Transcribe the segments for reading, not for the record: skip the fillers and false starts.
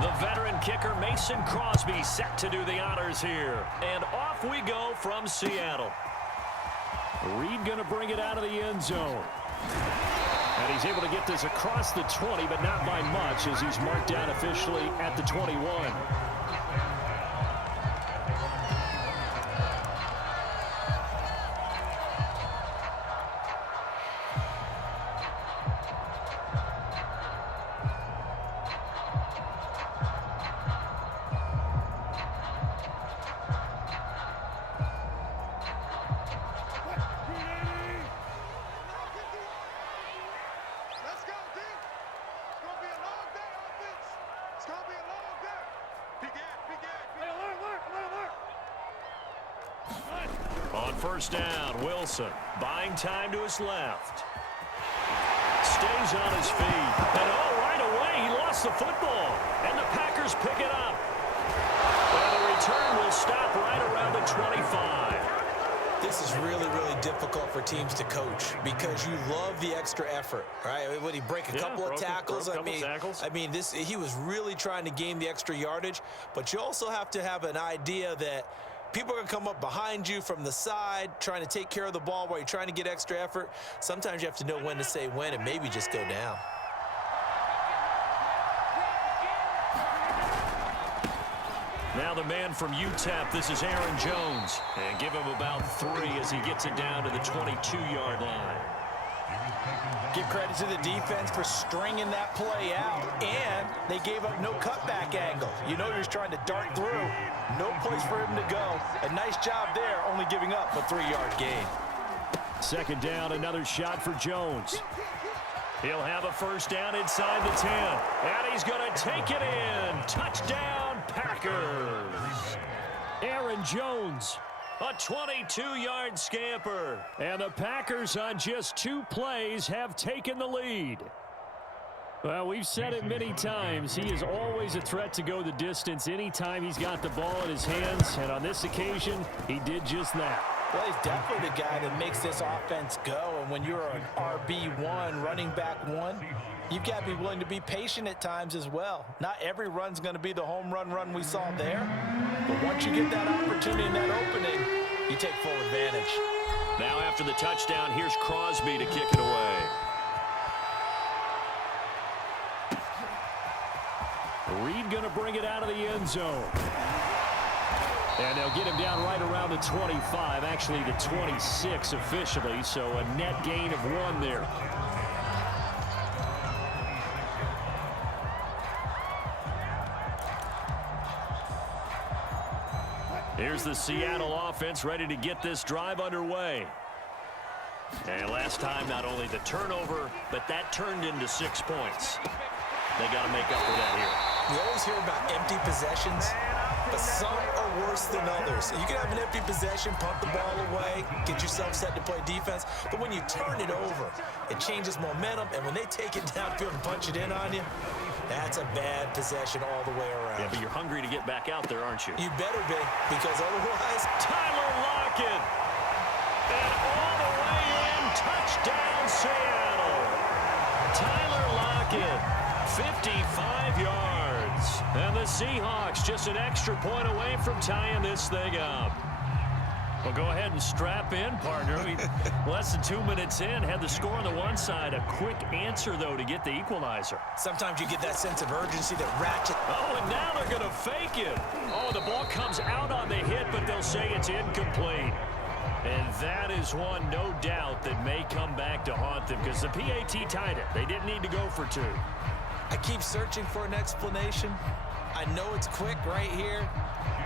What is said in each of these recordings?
The veteran kicker Mason Crosby set to do the honors here. And off we go from Seattle. Reed going to bring it out of the end zone. And he's able to get this across the 20, but not by much as he's marked down officially at the 21. On first down, Wilson buying time to his left. Stays on his feet. And right away, he lost the football. And the Packers pick it up. And the return will stop right around the 25. This is really, really difficult for teams to coach because you love the extra effort, right? Would he break a couple of tackles? I mean, he was really trying to gain the extra yardage, but you also have to have an idea that people are going to come up behind you from the side, trying to take care of the ball while you're trying to get extra effort. Sometimes you have to know when to say when and maybe just go down. Now the man from UTEP, this is Aaron Jones. And give him about 3 as he gets it down to the 22-yard line. Give credit to the defense for stringing that play out, and they gave up no cutback angle. You know you're trying to dart through. No place for him to go. A nice job there, only giving up a 3-yard gain. Second down, another shot for Jones. He'll have a first down inside the 10. And he's going to take it in. Touchdown, Packers. Aaron Jones, a 22-yard scamper. And the Packers on just 2 plays have taken the lead. Well, we've said it many times. He is always a threat to go the distance anytime he's got the ball in his hands. And on this occasion, he did just that. Well, he's definitely the guy that makes this offense go. And when you're an RB1, running back 1, you've got to be willing to be patient at times as well. Not every run's going to be the home run we saw there. But once you get that opportunity and that opening, you take full advantage. Now after the touchdown, here's Crosby to kick it away. Reed going to bring it out of the end zone. And they'll get him down right around the 25, actually the 26 officially, so a net gain of 1 there. Here's the Seattle offense ready to get this drive underway. And last time, not only the turnover, but that turned into 6 points. They got to make up for that here. We always hear about empty possessions, but some are worse than others. You can have an empty possession, pump the ball away, get yourself set to play defense, but when you turn it over, it changes momentum, and when they take it downfield and punch it in on you, that's a bad possession all the way around. Yeah, but you're hungry to get back out there, aren't you? You better be, because otherwise... Tyler Lockett! And all the way in, touchdown Seattle! Tyler Lockett, 55 yards. And the Seahawks just an extra point away from tying this thing up. Well, go ahead and strap in, partner. Less than 2 minutes in, had the score on the one side. A quick answer, though, to get the equalizer. Sometimes you get that sense of urgency that ratchet. Oh, and now they're going to fake it. Oh, the ball comes out on the hit, but they'll say it's incomplete. And that is one, no doubt, that may come back to haunt them because the PAT tied it. They didn't need to go for 2. I keep searching for an explanation. I know it's quick right here.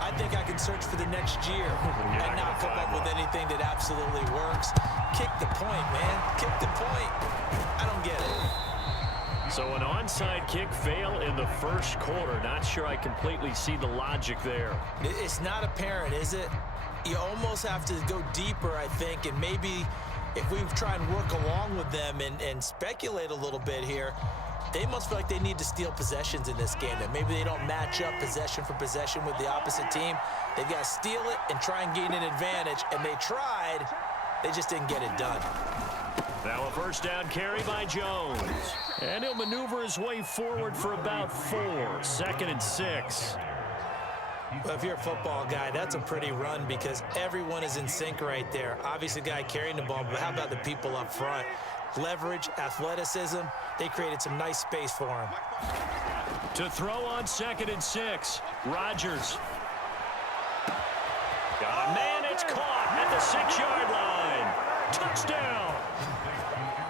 I think I can search for the next year and not come up with anything that absolutely works. Kick the point, man. Kick the point. I don't get it. So an onside kick fail in the first quarter. Not sure I completely see the logic there. It's not apparent, is it? You almost have to go deeper, I think, and maybe if we try and work along with them and speculate a little bit here, they must feel like they need to steal possessions in this game. That maybe they don't match up possession for possession with the opposite team. They've got to steal it and try and gain an advantage. And they tried. They just didn't get it done. Now a first down carry by Jones. And he'll maneuver his way forward for about 4. 2nd and 6. Well, if you're a football guy, that's a pretty run because everyone is in sync right there. Obviously, the guy carrying the ball, but how about the people up front? Leverage, athleticism, they created some nice space for him. To throw on 2nd and 6, Rodgers. Got a man, it's caught at the 6-yard line. Touchdown!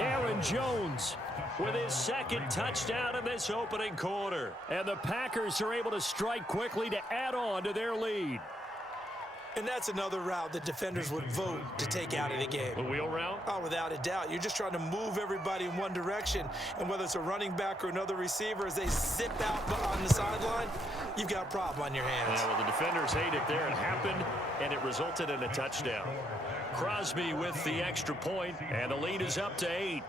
Aaron Jones with his 2nd touchdown in this opening quarter. And the Packers are able to strike quickly to add on to their lead. And that's another route that defenders would vote to take out of the game. The wheel route? Oh, without a doubt. You're just trying to move everybody in one direction. And whether it's a running back or another receiver, as they zip out on the sideline, you've got a problem on your hands. Yeah, well, the defenders hate it there. It happened, and it resulted in a touchdown. Crosby with the extra point, and the lead is up to 8.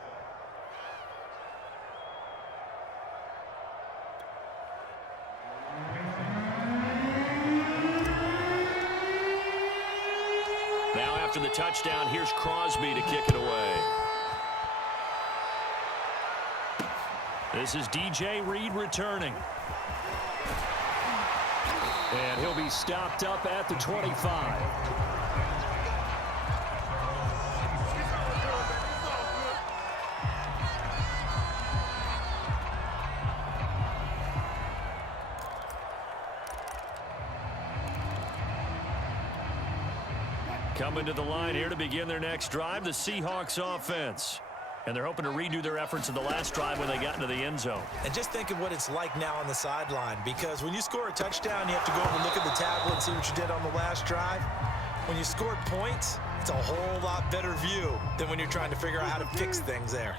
Now after the touchdown, here's Crosby to kick it away. This is DJ Reed returning. And he'll be stopped up at the 25. Coming to the line here to begin their next drive, the Seahawks offense. And they're hoping to redo their efforts in the last drive when they got into the end zone. And just think of what it's like now on the sideline, because when you score a touchdown, you have to go over and look at the tablet and see what you did on the last drive. When you scored points, it's a whole lot better view than when you're trying to figure out how to fix things there.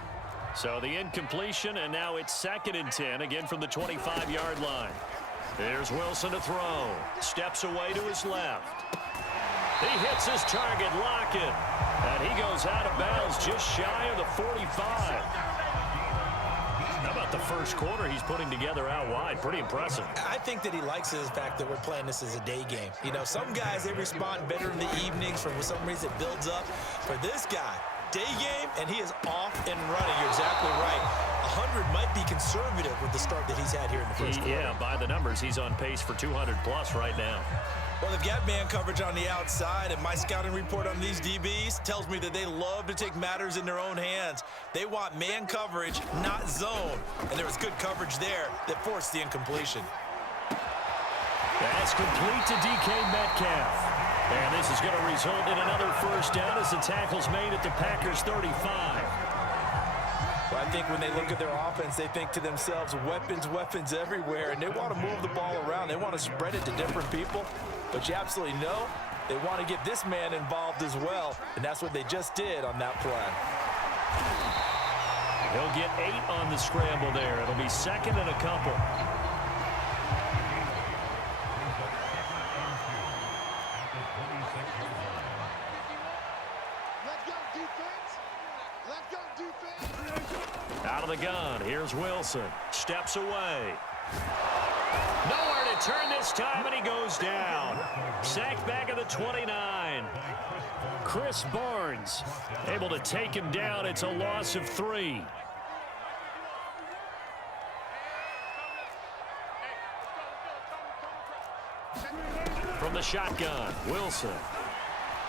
So the incompletion, and now it's 2nd and 10, again from the 25-yard line. Here's Wilson to throw. Steps away to his left. He hits his target, Lockett. And he goes out of bounds just shy of the 45. How about the first quarter he's putting together out wide? Pretty impressive. I think that he likes the fact that we're playing this as a day game. You know, some guys, they respond better in the evenings. For some reason, it builds up. For this guy, day game, and he is off and running. You're exactly right. 100 might be conservative with the start that he's had here in the first quarter. Yeah, by the numbers, he's on pace for 200-plus right now. Well, they've got man coverage on the outside, and my scouting report on these DBs tells me that they love to take matters in their own hands. They want man coverage, not zone. And there was good coverage there that forced the incompletion. That's complete to DK Metcalf. And this is going to result in another first down as the tackle's made at the Packers' 35. Well, I think when they look at their offense, they think to themselves, weapons, weapons everywhere, and they want to move the ball around. They want to spread it to different people, but you absolutely know they want to get this man involved as well, and that's what they just did on that play. He'll get 8 on the scramble there. It'll be 2nd and a couple. Out of the gun, here's Wilson. Steps away. Nowhere to turn this time, and he goes down. Sacked back at the 29. Chris Barnes able to take him down. It's a loss of 3. From the shotgun, Wilson.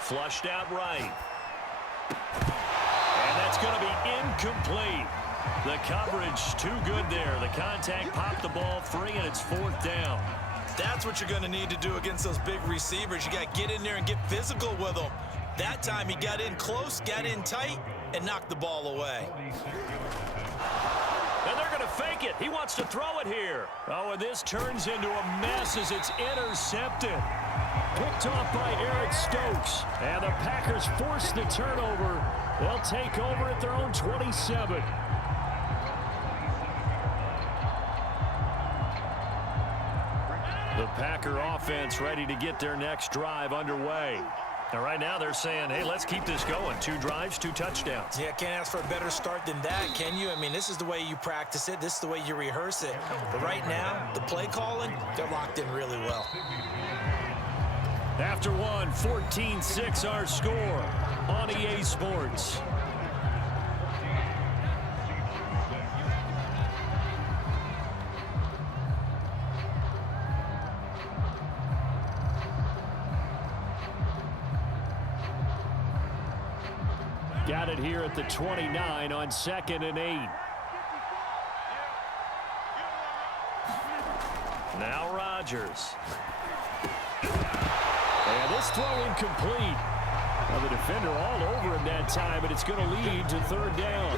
Flushed out right. And that's going to be incomplete. The coverage too good there. The contact popped the ball free, and it's 4th down. That's what you're going to need to do against those big receivers. You got to get in there and get physical with them. That time he got in close, got in tight, and knocked the ball away. And they're going to fake it. He wants to throw it here. Oh, and this turns into a mess as it's intercepted. Picked off by Eric Stokes. And the Packers force the turnover. They'll take over at their own 27. The Packer offense ready to get their next drive underway. And right now they're saying, hey, let's keep this going. 2 drives, 2 touchdowns. Yeah, can't ask for a better start than that, can you? I mean, this is the way you practice it. This is the way you rehearse it. But right now, the play calling, they're locked in really well. After one, 14-6 our score on EA Sports. Got it here at the 29 on 2nd and 8. Now Rodgers. And this throw incomplete. Well, the defender all over him that time, but it's going to lead to 3rd down.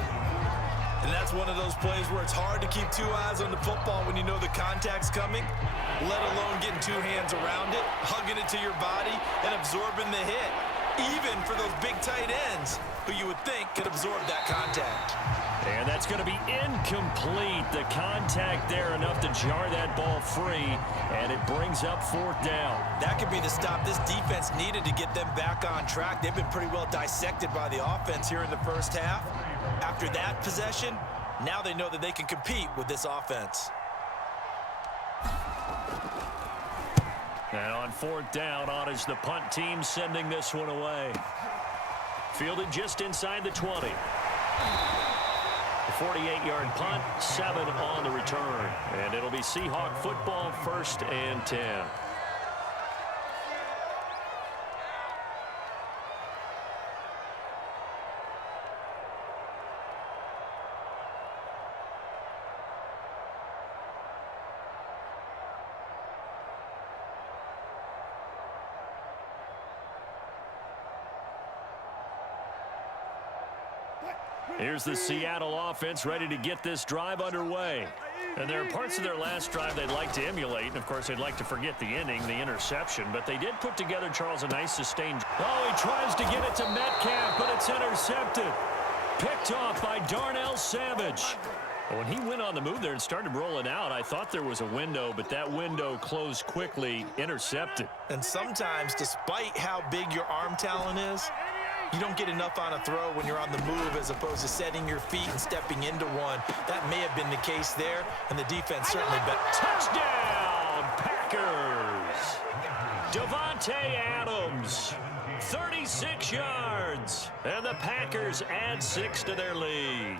And that's one of those plays where it's hard to keep 2 eyes on the football when you know the contact's coming, let alone getting 2 hands around it, hugging it to your body, and absorbing the hit, even for those big tight ends who you would think could absorb that contact. And that's going to be incomplete. The contact there enough to jar that ball free, and it brings up 4th down. That could be the stop this defense needed to get them back on track. They've been pretty well dissected by the offense here in the first half. After that possession, now they know that they can compete with this offense. And on 4th down, on is the punt team sending this one away. Fielded just inside the 20. A 48-yard punt, 7 on the return. And it'll be Seahawk football, 1st and 10. Here's the Seattle offense ready to get this drive underway. And there are parts of their last drive they'd like to emulate. And, of course, they'd like to forget the inning, the interception. But they did put together, Charles, a nice sustained. Oh, he tries to get it to Metcalf, but it's intercepted. Picked off by Darnell Savage. When he went on the move there and started rolling out, I thought there was a window, but that window closed quickly, intercepted. And sometimes, despite how big your arm talent is, you don't get enough on a throw when you're on the move as opposed to setting your feet and stepping into one. That may have been the case there, and the defense certainly bet. Touchdown, Packers! Davante Adams, 36 yards, and the Packers add 6 to their lead.